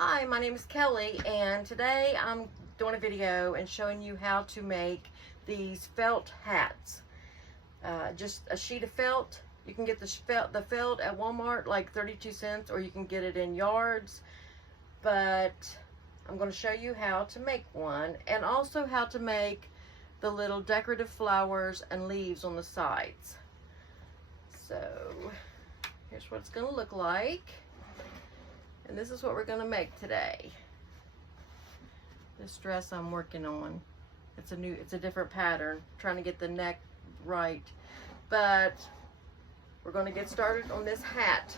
Hi, my name is Kelly, and today I'm doing a video and showing you how to make these felt hats. Just a sheet of felt. You can get the felt at Walmart, like 32 cents, or you can get it in yards. But I'm going to show you how to make one, and also how to make the little decorative flowers and leaves on the sides. So here's what it's going to look like. And this is what we're going to make today. This dress I'm working on. It's a different pattern. Trying to get the neck right. But we're going to get started on this hat.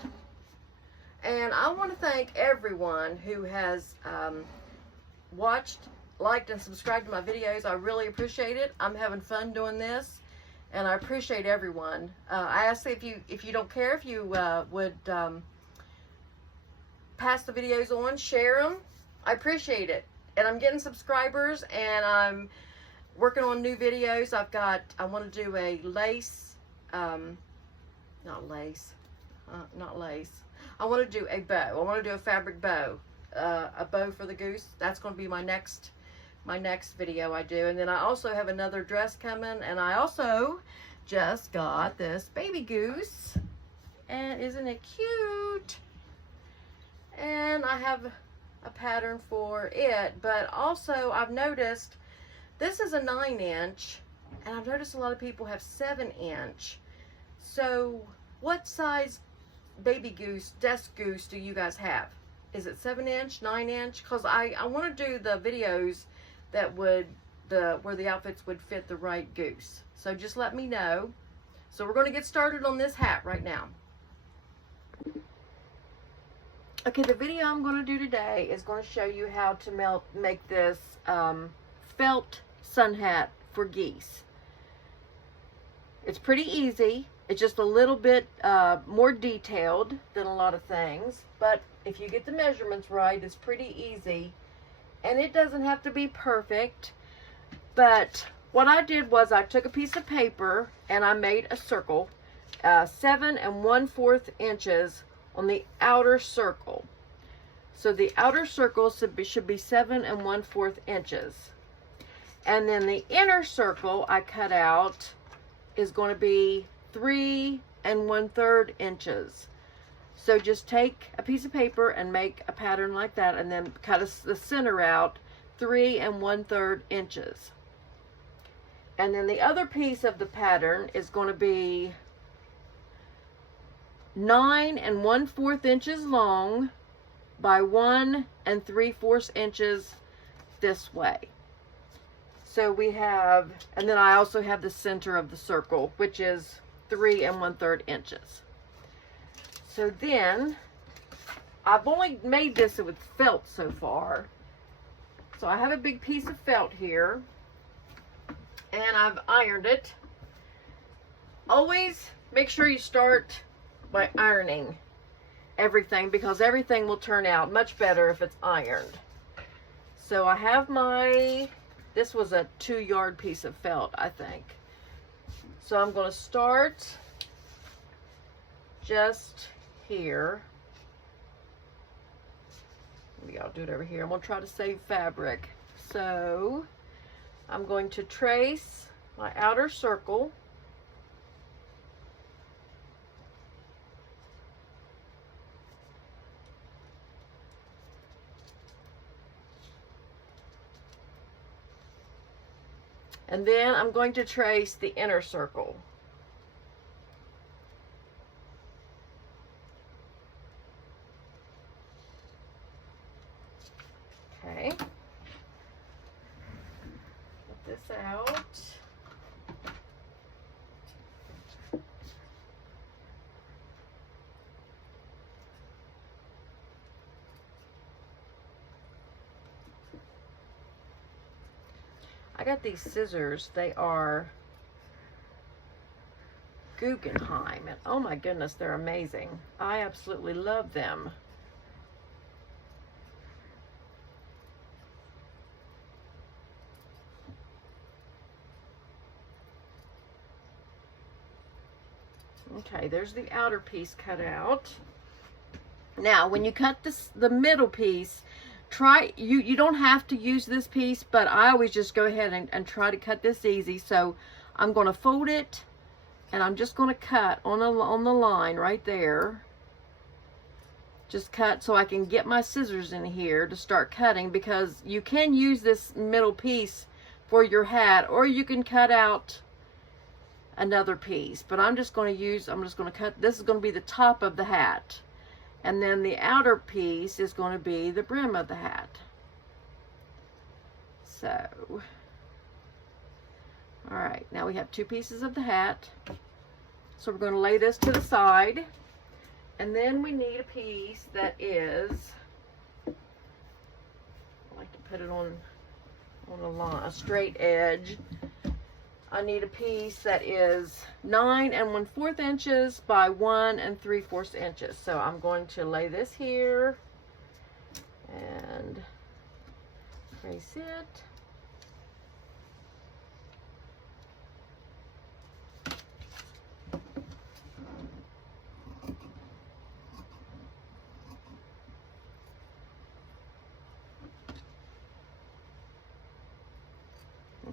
And I want to thank everyone who has watched, liked, and subscribed to my videos. I really appreciate it. I'm having fun doing this, and I appreciate everyone. I ask if you don't care, if you would pass the videos on, share them. I appreciate it. And I'm getting subscribers, and I'm working on new videos. I want to do a lace, not lace. I want to do a bow. I want to do a fabric bow, a bow for the goose. That's going to be my next video I do. And then I also have another dress coming, and I also just got this baby goose, and isn't it cute? And I have a pattern for it, but also I've noticed this is a 9-inch, and I've noticed a lot of people have 7-inch. So what size baby goose, desk goose do you guys have? Is it 7-inch, 9-inch? Because I want to do the videos that would where the outfits would fit the right goose. So just let me know. So we're going to get started on this hat right now. Okay, the video I'm going to do today is going to show you how to make this felt sun hat for geese. It's pretty easy. It's just a little bit more detailed than a lot of things. But if you get the measurements right, it's pretty easy. And it doesn't have to be perfect. But what I did was I took a piece of paper and I made a circle, 7 1/4 inches on the outer circle. So the outer circle should be 7 1/4 inches. And then the inner circle I cut out is going to be 3 1/3 inches. So just take a piece of paper and make a pattern like that, and then cut the center out 3 1/3 inches. And then the other piece of the pattern is going to be 9 1/4 inches long by 1 3/4 inches this way. So we have, and then I also have the center of the circle, which is 3 1/3 inches. So then, I've only made this with felt so far. So I have a big piece of felt here, and I've ironed it. Always make sure you start by ironing everything, because everything will turn out much better if it's ironed. So I have this was a 2-yard piece of felt, I think. So I'm going to start just here. Maybe I'll do it over here. I'm going to try to save fabric. So I'm going to trace my outer circle. And then I'm going to trace the inner circle. Okay. Put this out. I got these scissors. They are Guggenheim, and oh my goodness, they're amazing. I absolutely love them. Okay, there's the outer piece cut out. Now, when you cut the middle piece, you don't have to use this piece, but I always just go ahead and try to cut this easy. So I'm going to fold it, and I'm just going to cut on the line right there. Just cut so I can get my scissors in here to start cutting, because you can use this middle piece for your hat, or you can cut out another piece. But I'm just going to cut, this is going to be the top of the hat. And then the outer piece is going to be the brim of the hat. So, all right, now we have 2 pieces of the hat. So we're going to lay this to the side. And then we need a piece that is, I like to put it on a line, a straight edge. I need a piece that is 9 1/4 inches by 1 3/4 inches. So I'm going to lay this here and place it.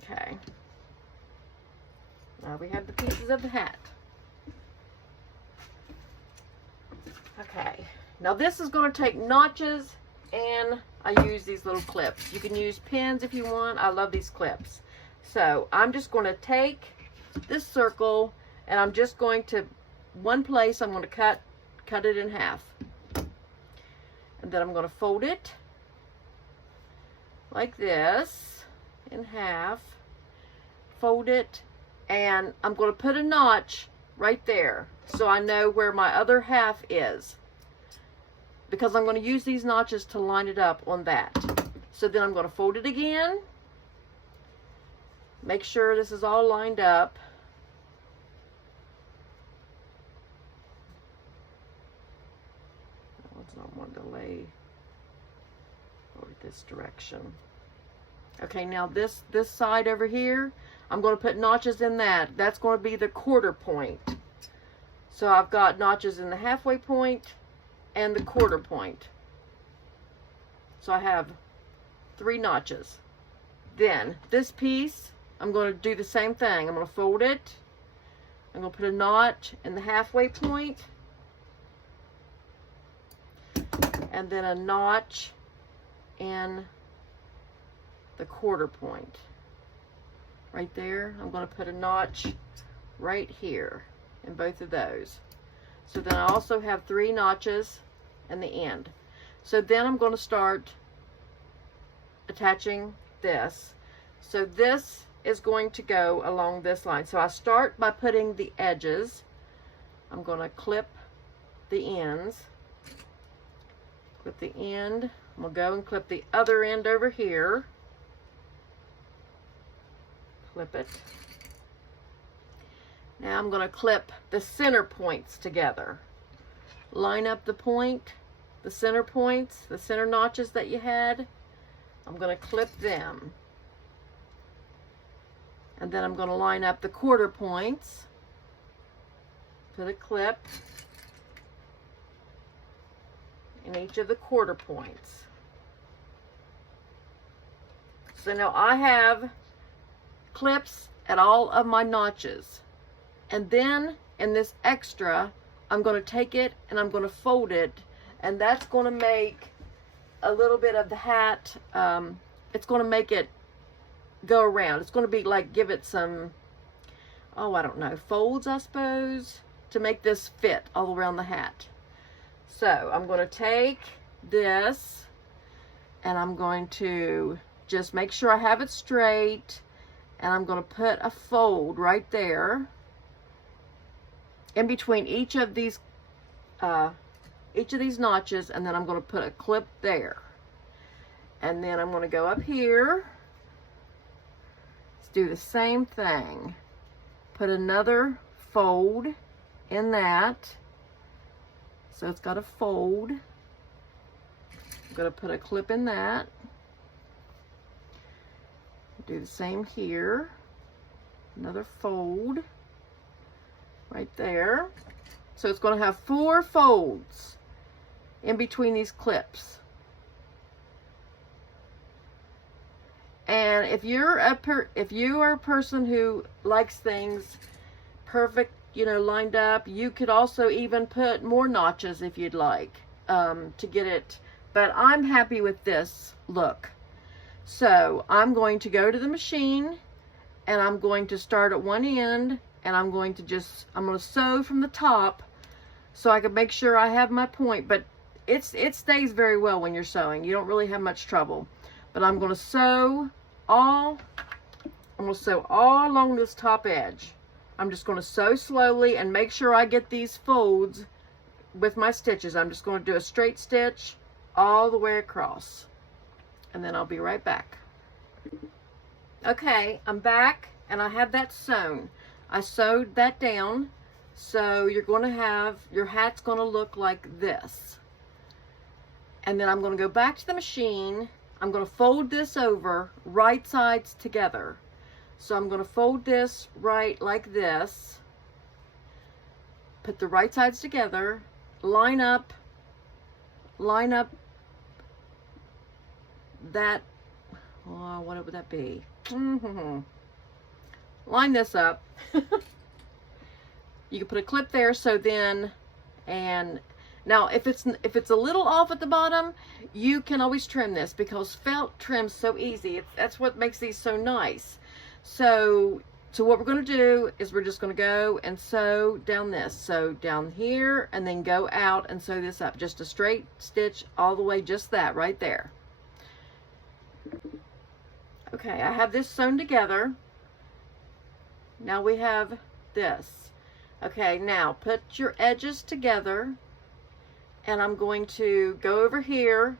Okay. Now we have the pieces of the hat. Okay. Now this is going to take notches, and I use these little clips. You can use pins if you want. I love these clips. So I'm just going to take this circle, and I'm just going to, one place, I'm going to cut it in half. And then I'm going to fold it like this in half. Fold it, and I'm going to put a notch right there so I know where my other half is, because I'm going to use these notches to line it up on that. So then I'm going to fold it again, make sure this is all lined up. I want to lay over this direction. Okay, now this side over here, I'm going to put notches in that. That's going to be the 1/4 point. So I've got notches in the halfway point and the 1/4 point. So I have 3 notches. Then this piece, I'm going to do the same thing. I'm going to fold it. I'm going to put a notch in the halfway point, and then a notch in the 1/4 point. Right there, I'm going to put a notch right here in both of those. So then I also have 3 notches in the end. So then I'm going to start attaching this. So this is going to go along this line. So I start by putting the edges. I'm going to clip the ends. Clip the end. I'm going to go and clip the other end over here. Clip it. Now I'm going to clip the center points together. Line up the point, the center points, the center notches that you had. I'm going to clip them. And then I'm going to line up the 1/4 points. Put a clip in each of the 1/4 points. So now I have clips at all of my notches. And then in this extra, I'm going to take it and I'm going to fold it, and that's going to make a little bit of the hat, it's going to make it go around. It's going to be like, give it some, oh, I don't know, folds, I suppose, to make this fit all around the hat. So I'm going to take this and I'm going to just make sure I have it straight, and I'm going to put a fold right there in between each of these notches, and then I'm going to put a clip there. And then I'm going to go up here. Let's do the same thing. Put another fold in that. So it's got a fold. I'm going to put a clip in that. Do the same here. Another fold right there. So it's going to have 4 folds in between these clips. And if you are a person who likes things perfect, you know, lined up, you could also even put more notches if you'd like, to get it. But I'm happy with this look. So I'm going to go to the machine, and I'm going to start at one end, and I'm going to sew from the top so I can make sure I have my point. But it stays very well when you're sewing. You don't really have much trouble. But I'm going to sew all along this top edge. I'm just going to sew slowly and make sure I get these folds with my stitches. I'm just going to do a straight stitch all the way across. And then I'll be right back. Okay, I'm back, and I have that sewn. I sewed that down, so you're going to have, your hat's going to look like this. And then I'm going to go back to the machine. I'm going to fold this over, right sides together. So I'm going to fold this right like this. Put the right sides together, line up that, oh, what would that be? Line this up. You can put a clip there, so then, and now if it's a little off at the bottom, you can always trim this, because felt trims so easy. That's what makes these so nice. So what we're going to do is we're just going to go and sew down this. So down here, and then go out and sew this up. Just a straight stitch all the way, just that right there. Okay, I have this sewn together. Now we have this. Okay, now put your edges together, and I'm going to go over here,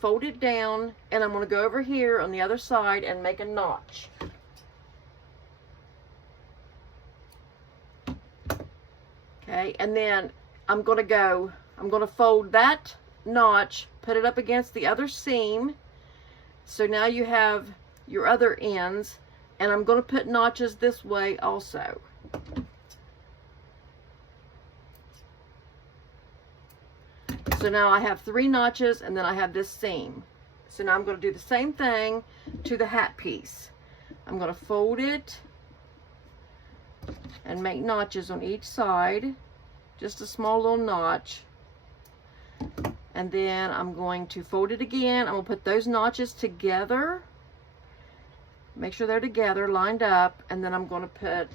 fold it down, and I'm going to go over here on the other side and make a notch. Okay, and then I'm going to fold that notch, put it up against the other seam. So now you have your other ends, and I'm going to put notches this way also. So now I have 3 notches, and then I have this seam. So now I'm going to do the same thing to the hat piece. I'm going to fold it and make notches on each side, just a small little notch. And then I'm going to fold it again. I'm going to put those notches together. Make sure they're together, lined up, and then I'm going to put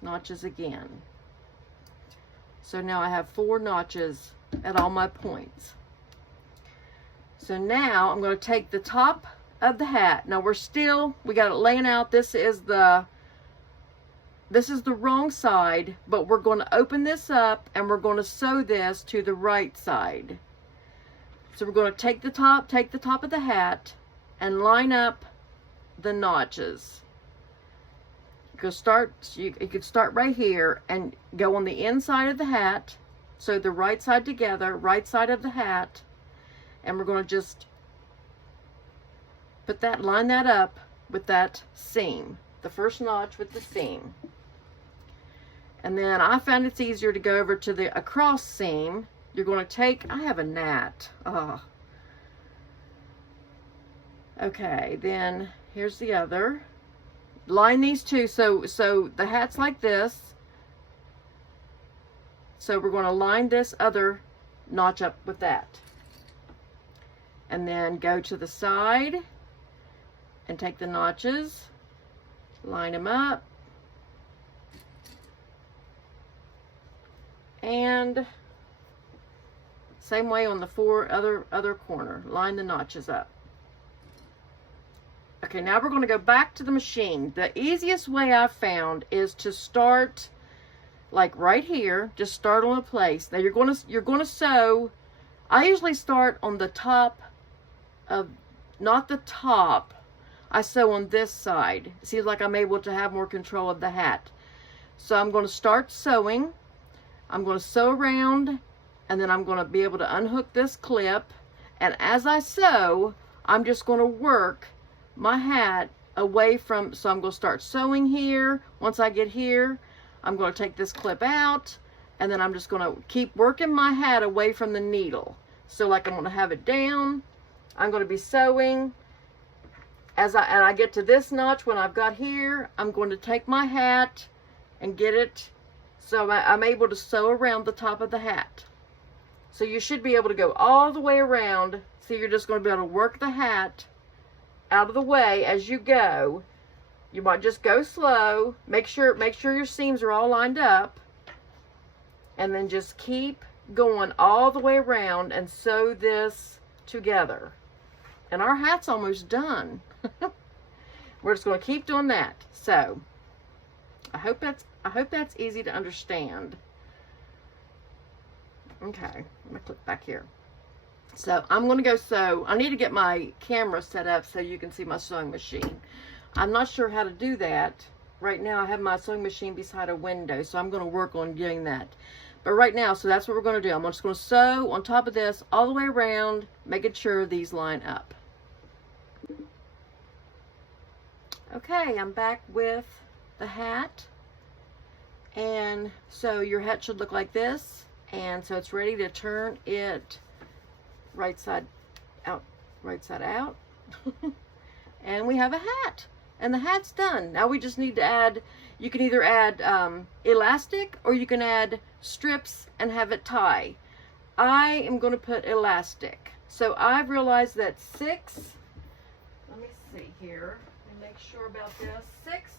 notches again. So now I have 4 notches at all my points. So now I'm going to take the top of the hat. Now we got it laying out. This is the wrong side, but we're going to open this up, and we're going to sew this to the right side. So we're going to take the top of the hat and line up the notches. You could start right here and go on the inside of the hat, so the right side together, right side of the hat, and we're going to just line that up with that seam, the first notch with the seam. And then I found it's easier to go over to the across seam. You're going to take, I have a gnat. Oh. Okay, then here's the other. Line these two, so the hat's like this. So we're going to line this other notch up with that. And then go to the side and take the notches, line them up, and same way on the other corner, line the notches up. Okay, now we're going to go back to the machine. The easiest way I've found is to start like right here, just start on a place. Now you're going to sew. I usually start on the top of, not the top. I sew on this side. It seems like I'm able to have more control of the hat. So I'm going to start sewing. I'm going to sew around, and then I'm going to be able to unhook this clip. And as I sew, I'm just going to work my hat away from, so I'm going to start sewing here. Once I get here, I'm going to take this clip out, and then I'm just going to keep working my hat away from the needle. So like I'm going to have it down, I'm going to be sewing, and I get to this notch when I've got here, I'm going to take my hat and get it so I'm able to sew around the top of the hat. So you should be able to go all the way around. So you're just going to be able to work the hat out of the way as you go. You might just go slow. Make sure your seams are all lined up. And then just keep going all the way around and sew this together. And our hat's almost done. We're just going to keep doing that. So I hope that's easy to understand. Okay, I'm gonna click back here. So I'm gonna go sew. I need to get my camera set up so you can see my sewing machine. I'm not sure how to do that. Right now I have my sewing machine beside a window, so I'm gonna work on doing that. But right now, so that's what we're gonna do. I'm just gonna sew on top of this all the way around, making sure these line up. Okay, I'm back with the hat. And so your hat should look like this. And so it's ready to turn it right side out. And we have a hat. And the hat's done. Now we just need to add, you can either add elastic or you can add strips and have it tie. I am going to put elastic. So I've realized that 6, let me see here. Make sure about this. 6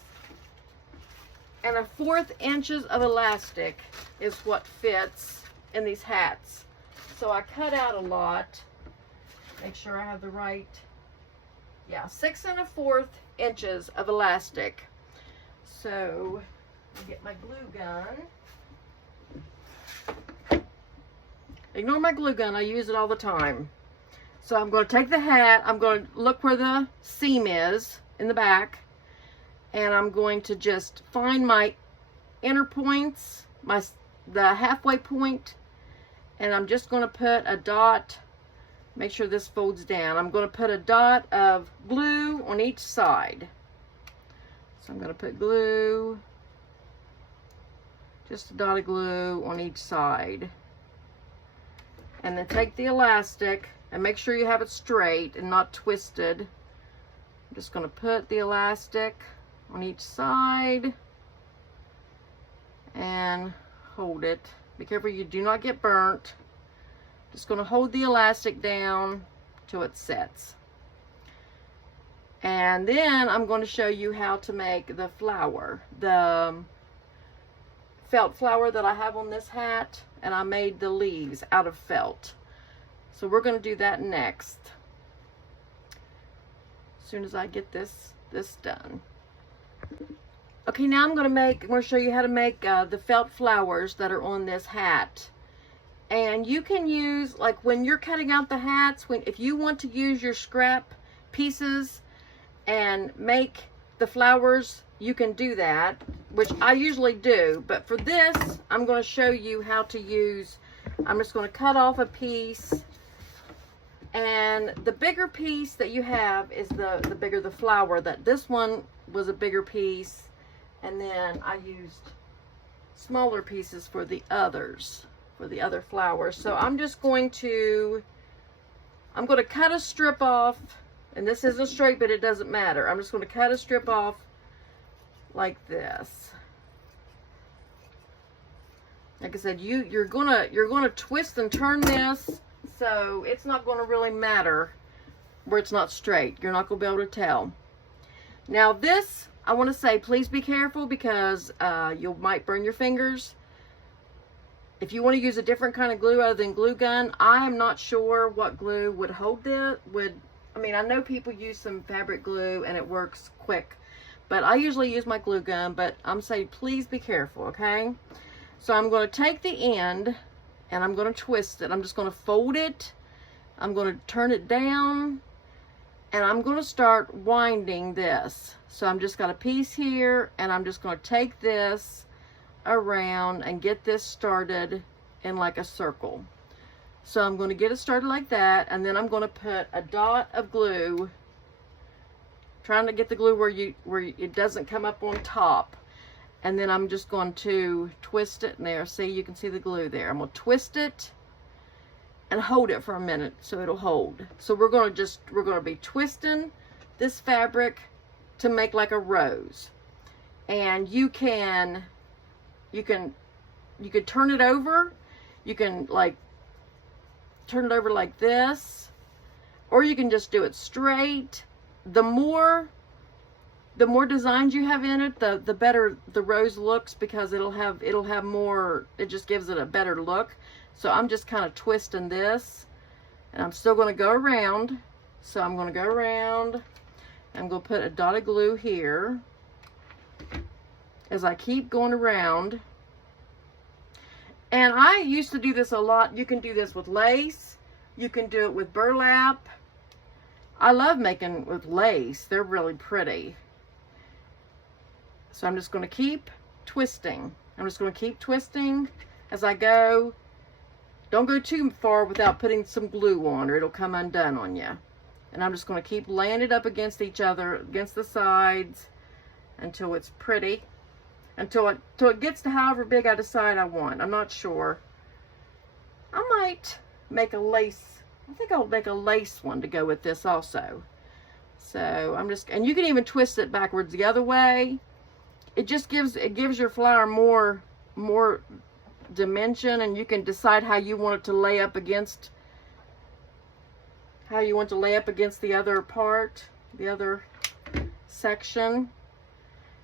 1/4 inches of elastic is what fits in these hats. So I cut out a lot. Make sure I have the right, yeah, 6 1/4 inches of elastic. So I'll get my glue gun. Ignore my glue gun, I use it all the time. So I'm going to take the hat, I'm going to look where the seam is in the back, and I'm going to just find my inner points, the halfway point, and I'm just going to put a dot, make sure this folds down. I'm going to put a dot of glue on each side. So I'm going to put glue, just a dot of glue on each side. And then take the elastic and make sure you have it straight and not twisted. I'm just going to put the elastic on each side and hold it. Be careful you do not get burnt. Just going to hold the elastic down till it sets. And then I'm going to show you how to make the flower, the felt flower that I have on this hat, and I made the leaves out of felt. So we're going to do that next, as soon as I get this done. Okay, now I'm going to show you how to make the felt flowers that are on this hat. And you can use, like when you're cutting out the hats, if you want to use your scrap pieces and make the flowers, you can do that, which I usually do. But for this, I'm going to show you how to use, I'm just going to cut off a piece. And the bigger piece that you have is the bigger the flower. This one was a bigger piece. And then I used smaller pieces for the others, for the other flowers. So I'm going to cut a strip off. And this isn't straight, but it doesn't matter. I'm just going to cut a strip off like this. Like I said, you're gonna twist and turn this, so it's not going to really matter where it's not straight. You're not going to be able to tell. Now this, I want to say, please be careful because you might burn your fingers. If you want to use a different kind of glue other than glue gun, I am not sure what glue would hold this. I mean, I know people use some fabric glue and it works quick, but I usually use my glue gun. But I'm saying please be careful, okay? So I'm going to take the end and I'm going to twist it. I'm just going to fold it. I'm going to turn it down and I'm going to start winding this. So I'm just got a piece here and I'm just going to take this around and get this started in like a circle. So I'm going to get it started like that, and then I'm going to put a dot of glue, trying to get the glue where it doesn't come up on top. And then I'm just going to twist it in there. See, you can see the glue there. I'm going to twist it and hold it for a minute so it'll hold. So we're going to be twisting, this fabric to make like a rose. And you could turn it over. You can like turn it over like this, or you can just do it straight. The more designs you have in it, the better the rose looks, because it'll have more, it just gives it a better look. So I'm just kind of twisting this, and I'm still going to go around. So I'm going to go around. I'm going to put a dot of glue here as I keep going around. And I used to do this a lot. You can do this with lace. You can do it with burlap. I love making with lace. They're really pretty. So I'm just going to keep twisting. I'm just going to keep twisting as I go. Don't go too far without putting some glue on, or it'll come undone on you. And I'm just going to keep laying it up against each other, against the sides, until it's pretty. Until it gets to however big I decide I want. I'm not sure. I might make a lace. I think I'll make a lace one to go with this also. So I'm just, and you can even twist it backwards the other way. It just gives your flower more dimension, and you can decide how you want it to lay up against, the other part, the other section.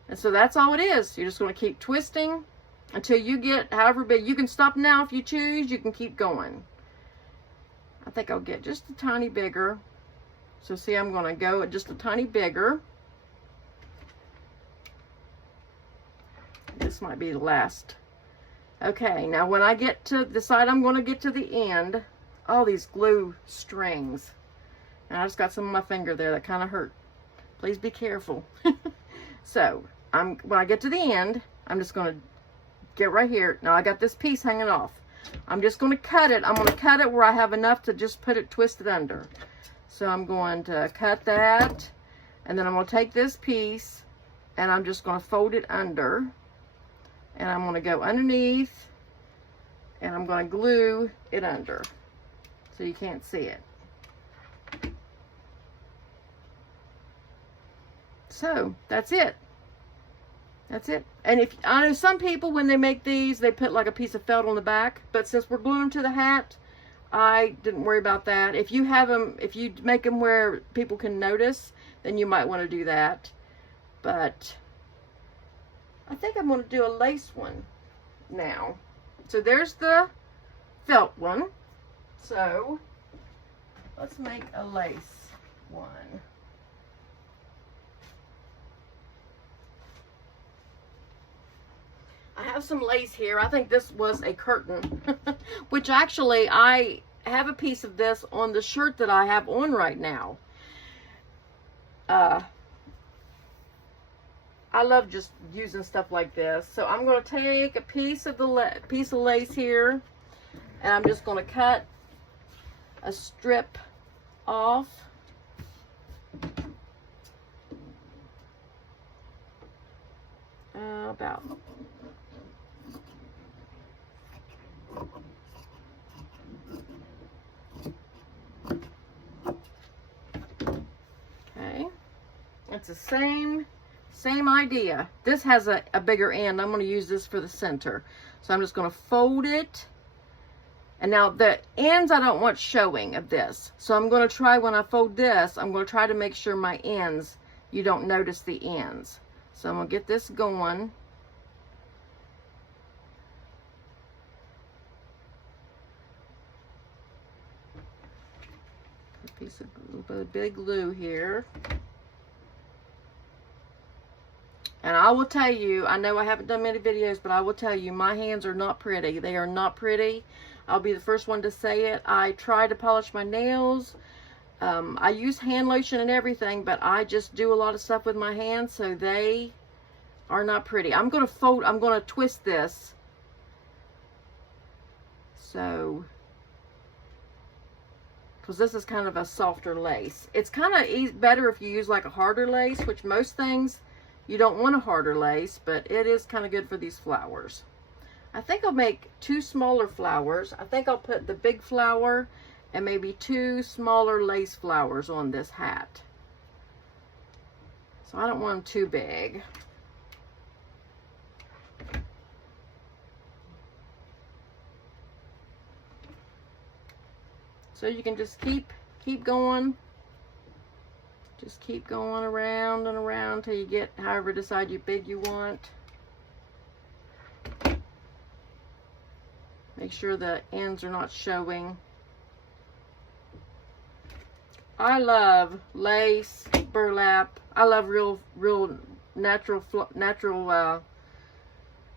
And so that's all it is. You're just going to keep twisting until you get however big. You can stop now if you choose. You can keep going. I think I'll get just a tiny bigger. So see, I'm going to go just a tiny bigger. This might be the last. Okay, now when I get to the side I'm going to get to the end, all these glue strings. And I just got some on my finger there that kind of hurt. Please be careful. So, when I get to the end, I'm just going to get right here. Now I got this piece hanging off. I'm just going to cut it. I'm going to cut it where I have enough to just put it twisted under. So I'm going to cut that, and then I'm going to take this piece, and I'm just going to fold it under, and I'm going to go underneath, and I'm going to glue it under so you can't see it. So that's it. That's it. And if I know some people, when they make these, they put like a piece of felt on the back, but since we're gluing them to the hat, I didn't worry about that. If you have them, if you make them where people can notice, then you might want to do that. But I think I'm going to do a lace one now. So there's the felt one. So let's make a lace one. I have some lace here. I think this was a curtain, which actually I have a piece of this on the shirt that I have on right now. I love just using stuff like this. So I'm going to take a piece of lace here, and I'm just going to cut a strip off. About okay, it's the same idea. This has a bigger end. I'm going to use this for the center, so I'm just going to fold it. And now the ends I don't want showing of this, so I'm going to try, when I fold this, I'm going to try to make sure my ends, you don't notice the ends. So I'm going to get this going. A piece of big glue here. And I will tell you, I know I haven't done many videos, but I will tell you, my hands are not pretty. They are not pretty. I'll be the first one to say it. I try to polish my nails. I use hand lotion and everything, but I just do a lot of stuff with my hands, so they are not pretty. I'm going to twist this. So, because this is kind of a softer lace. It's kind of better if you use like a harder lace, which most things you don't want a harder lace, but it is kind of good for these flowers. I think I'll make 2 smaller flowers. I think I'll put the big flower and maybe 2 smaller lace flowers on this hat. So I don't want them too big. So you can just keep going. Just keep going around and around until you get however decide you big you want. Make sure the ends are not showing. I love lace, burlap. I love real natural,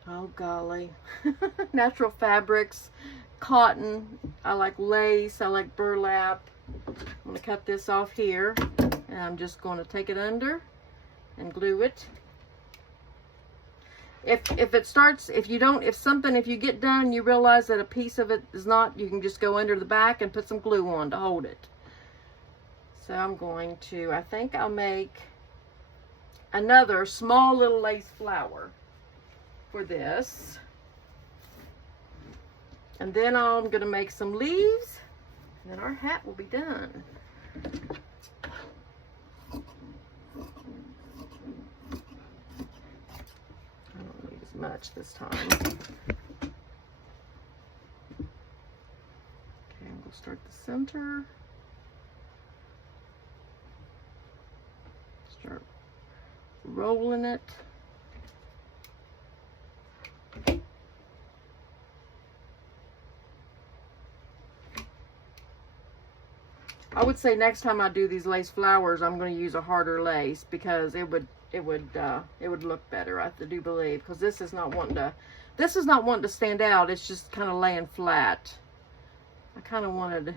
oh golly, natural fabrics, cotton. I like lace, I like burlap. I'm gonna cut this off here, and I'm just going to take it under and glue it. If you get done and you realize that a piece of it is not, you can just go under the back and put some glue on to hold it. So I'm going to, I think I'll make another small little lace flower for this. And then I'm going to make some leaves, and then our hat will be done. I don't need as much this time. Okay, I'm going to start the center. Start rolling it. I would say next time I do these lace flowers, I'm going to use a harder lace because it would look better. I do believe, because this is not wanting to stand out. It's just kind of laying flat. I kind of wanted to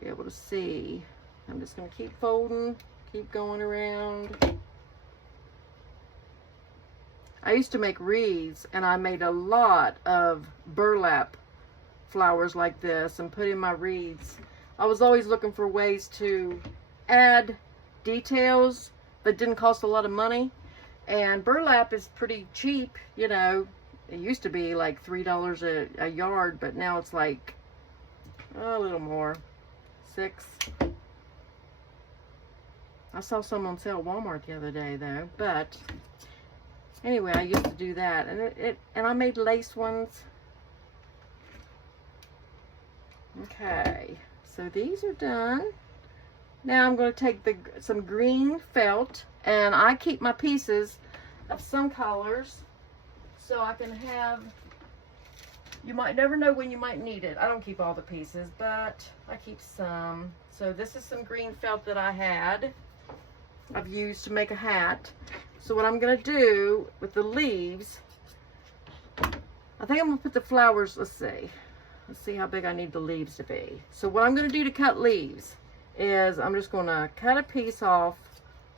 be able to see. I'm just going to keep folding, keep going around. I used to make wreaths, and I made a lot of burlap flowers like this and put in my wreaths. I was always looking for ways to add details that didn't cost a lot of money. And burlap is pretty cheap, you know. It used to be like $3 a yard, but now it's like a little more, $6. I saw some on sale at Walmart the other day though. But anyway, I used to do that, and I made lace ones. Okay, so these are done. Now I'm going to take some green felt, and I keep my pieces of some colors so I can have, you might never know when you might need it. I don't keep all the pieces, but I keep some. So this is some green felt that I've used to make a hat. So what I'm going to do with the leaves, I think I'm going to put the flowers, let's see how big I need the leaves to be. So what I'm going to do to cut leaves is I'm just going to cut a piece off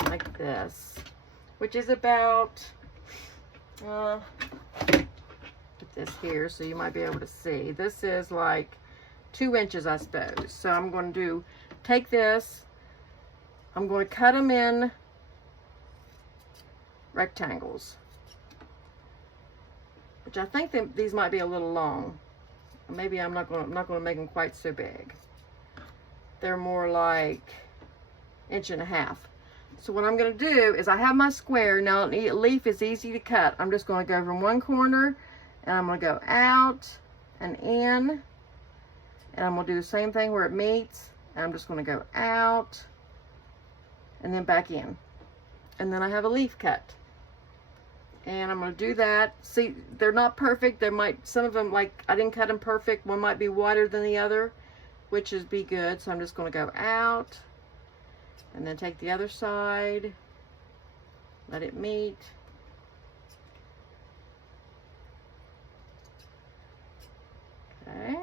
like this, which is about, put this here so you might be able to see. This is like 2 inches, I suppose. So I'm going to take this, I'm going to cut them in rectangles, which I think these might be a little long. Maybe I'm not going to make them quite so big. They're more like 1.5 inches. So what I'm going to do is I have my square. Now a leaf is easy to cut. I'm just going to go from one corner, and I'm going to go out and in, and I'm going to do the same thing where it meets, and I'm just going to go out and then back in, and then I have a leaf cut. And I'm going to do that. See, they're not perfect. There might, some of them, like, I didn't cut them perfect. One might be wider than the other, which is be good. So I'm just going to go out and then take the other side, let it meet. Okay.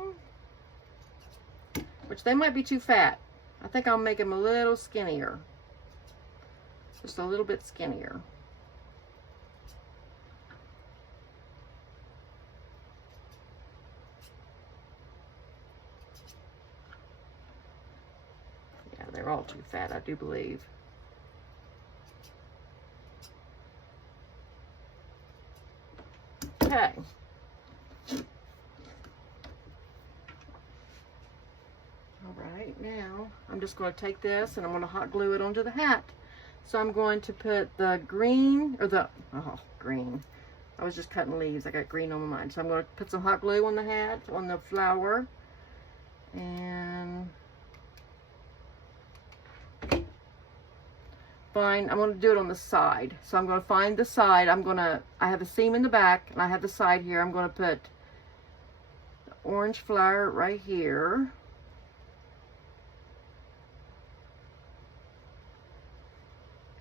Which they might be too fat. I think I'll make them a little skinnier. Just a little bit skinnier. They're all too fat, I do believe. Okay. All right, now I'm just going to take this and I'm going to hot glue it onto the hat. So I'm going to put the green, or the, green. I was just cutting leaves. I got green on my mind. So I'm going to put some hot glue on the hat, on the flower. And I'm going to do it on the side. So I'm going to find the side. I have a seam in the back, and I have the side here. I'm going to put the orange flower right here.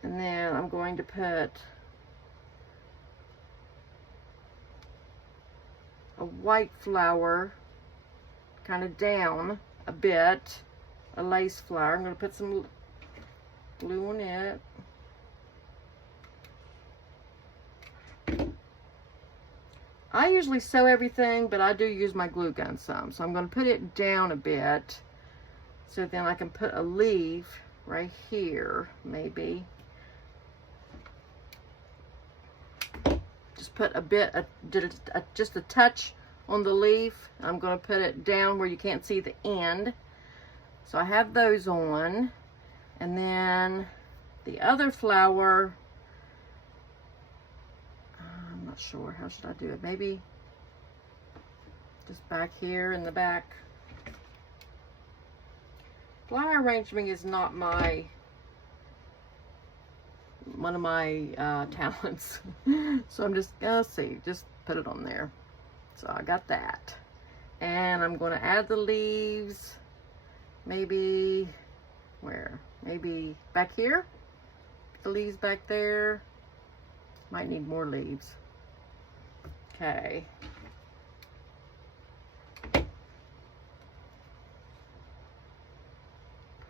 And then I'm going to put a white flower kind of down a bit, a lace flower. I'm going to put some glue on it. I usually sew everything, but I do use my glue gun some. So I'm going to put it down a bit so then I can put a leaf right here, maybe. Just put a bit, just a touch on the leaf. I'm going to put it down where you can't see the end. So I have those on. And then the other flower, I'm not sure, how should I do it? Maybe just back here in the back. Flower arrangement is not one of my talents. So I'm just gonna just put it on there. So I got that. And I'm going to add the leaves, maybe, where? Maybe back here. The leaves back there. Might need more leaves. Okay. Put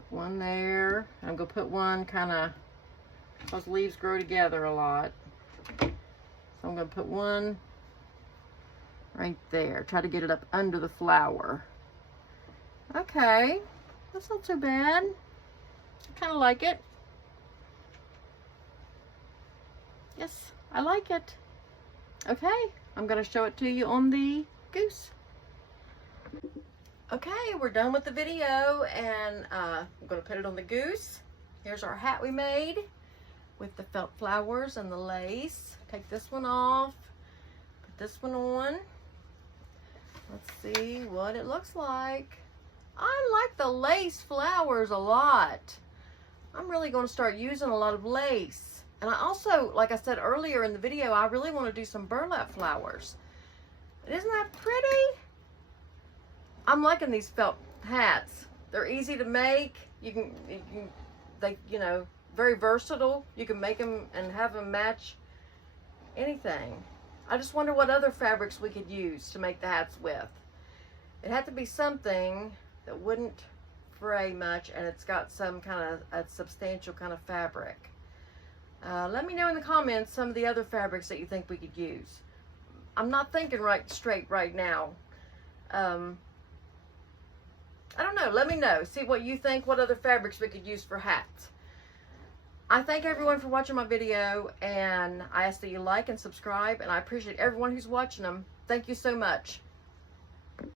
one there. I'm going to put one kind of, those leaves grow together a lot. So I'm going to put one right there. Try to get it up under the flower. Okay. That's not too bad. I kind of like it. Yes, I like it. Okay, I'm going to show it to you on the goose. Okay, we're done with the video, and I'm going to put it on the goose. Here's our hat we made with the felt flowers and the lace. Take this one off, put this one on. Let's see what it looks like. I like the lace flowers a lot. I'm really going to start using a lot of lace. And I also, like I said earlier in the video, I really want to do some burlap flowers. Isn't that pretty? I'm liking these felt hats. They're easy to make. You know, very versatile. You can make them and have them match anything. I just wonder what other fabrics we could use to make the hats with. It had to be something that wouldn't fray much, and it's got some kind of a substantial kind of fabric. Let me know in the comments some of the other fabrics that you think we could use. I'm not thinking straight right now. I don't know. Let me know. See what you think, what other fabrics we could use for hats. I thank everyone for watching my video, and I ask that you like and subscribe, and I appreciate everyone who's watching them. Thank you so much.